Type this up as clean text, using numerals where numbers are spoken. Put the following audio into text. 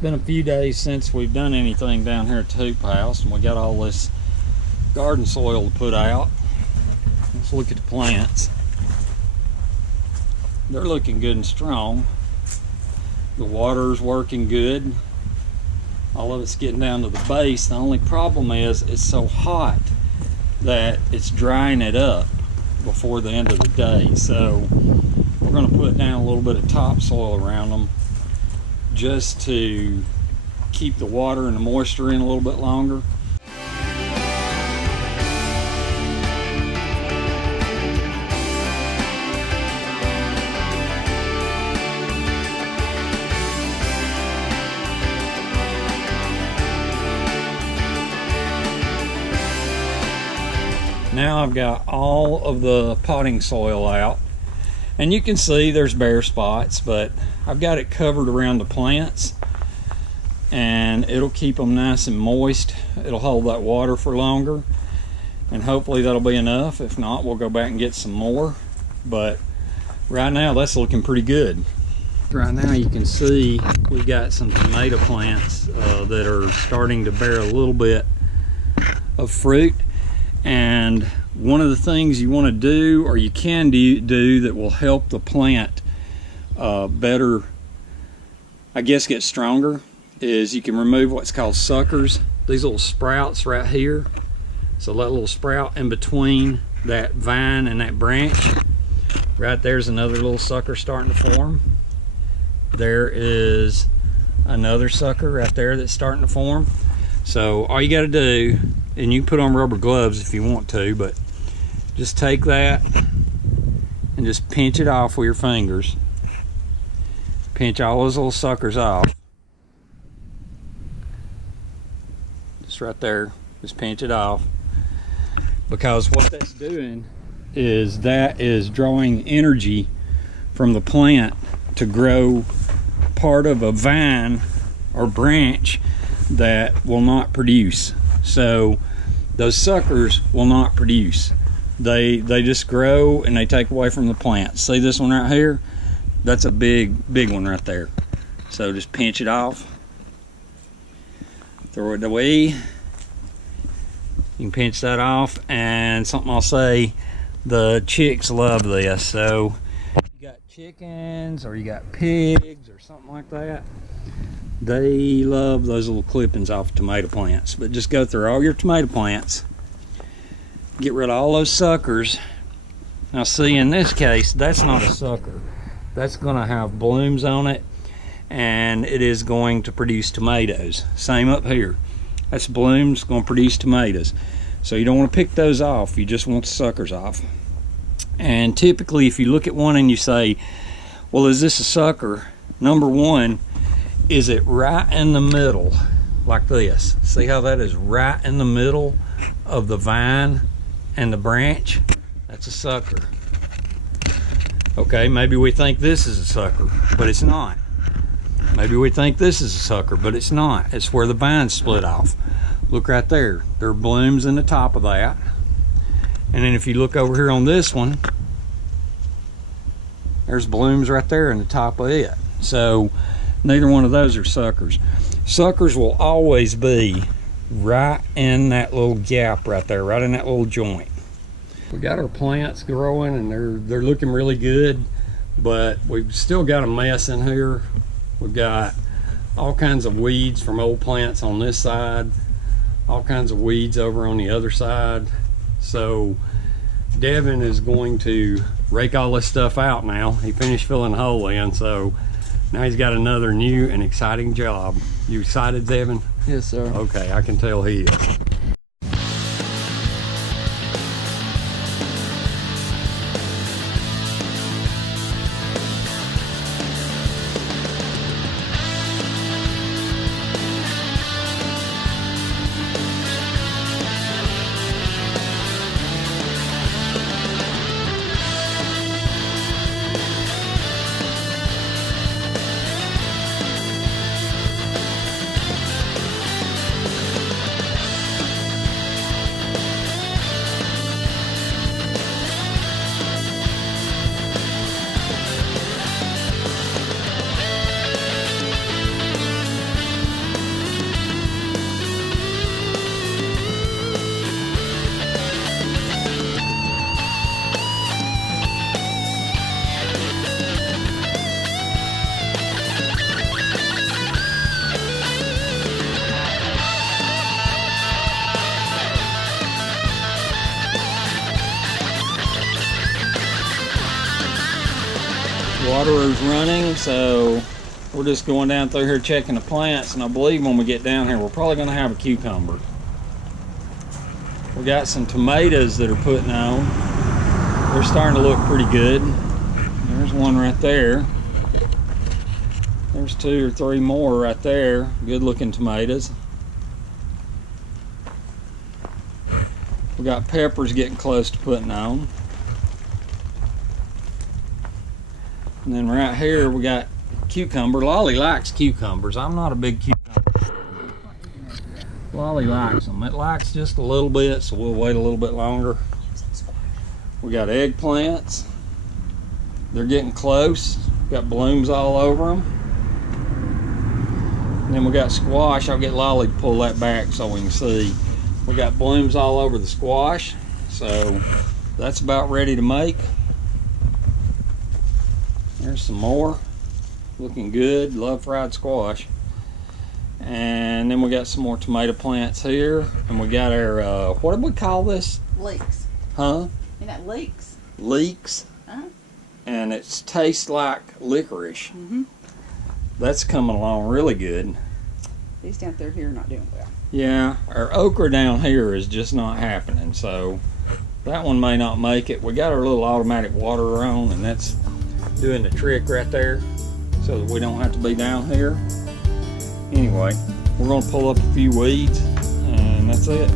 been a few days since we've done anything down here at the hoop house, and we got all this garden soil to put out. Let's look at the plants. They're looking good and strong. The water's working good. All of it's getting down to the base. The only problem is it's so hot that it's drying it up before the end of the day. So we're going to put down a little bit of topsoil around them just to keep the water and the moisture in a little bit longer. Now I've got all of the potting soil out, and you can see there's bare spots, but I've got it covered around the plants, and it'll keep them nice and moist. It'll hold that water for longer, and hopefully that'll be enough. If not, we'll go back and get some more, but right now that's looking pretty good. Right now you can see we've got some tomato plants that are starting to bear a little bit of fruit. And one of the things you want to do, or you can do that will help the plant better, I guess, get stronger, is you can remove what's called suckers. These little sprouts right here. So that little sprout in between that vine and that branch, right there's another little sucker starting to form. There is another sucker right there that's starting to form. So all you got to do, and you can put on rubber gloves if you want to, but just take that and just pinch it off with your fingers. Pinch all those little suckers off. Just right there, just pinch it off. Because what that's doing is that is drawing energy from the plant to grow part of a vine or branch that will not produce. So those suckers will not produce. They just grow and they take away from the plant. See this one right here? That's a big one right there. So just pinch it off, throw it away. You can pinch that off, and something I'll say, the chicks love this. So you got chickens or you got pigs or something like that, they love those little clippings off tomato plants. But just go through all your tomato plants, get rid of all those suckers. Now see, in this case, that's not a sucker. That's gonna have blooms on it, and it is going to produce tomatoes. Same up here. That's blooms, gonna produce tomatoes. So you don't wanna pick those off, you just want the suckers off. And typically, if you look at one and you say, well, is this a sucker? Number one, is it right in the middle like this? See how that is right in the middle of the vine and the branch? That's a sucker. Okay, maybe we think this is a sucker, but it's not. Maybe we think this is a sucker, but it's not. It's where the vine split off. Look right there. There are blooms in the top of that. And then if you look over here on this one, there's blooms right there in the top of it. So neither one of those are suckers. Suckers will always be right in that little gap right there, right in that little joint. We got our plants growing and they're looking really good, but we've still got a mess in here. We've got all kinds of weeds from old plants on this side, all kinds of weeds over on the other side. So Devin is going to rake all this stuff out now. He finished filling the hole in, so now he's got another new and exciting job. You excited, Devin? Yes, sir. Okay, I can tell he is. Waterer's running, so we're just going down through here checking the plants, and I believe when we get down here we're probably going to have a cucumber. We got some tomatoes that are putting on. They're starting to look pretty good. There's one right there. There's 2 or 3 more right there. Good looking tomatoes. We got peppers getting close to putting on. And then right here we got cucumber. Lolly likes cucumbers. I'm not a big cucumber. Lolly likes them. It likes just a little bit, so we'll wait a little bit longer. We got eggplants. They're getting close. Got blooms all over them. And then we got squash. I'll get Lolly to pull that back so we can see. We got blooms all over the squash. So that's about ready to make. There's some more. Looking good. Love fried squash. And then we got some more tomato plants here. And we got our, what did we call this? Leeks. Huh? Isn't that leeks? Leeks. Huh? And it tastes like licorice. Mm-hmm. That's coming along really good. These down through here are not doing well. Yeah, our okra down here is just not happening, so that one may not make it. We got our little automatic waterer on, and that's doing the trick right there so that we don't have to be down here. Anyway, we're going to pull up a few weeds, and that's it.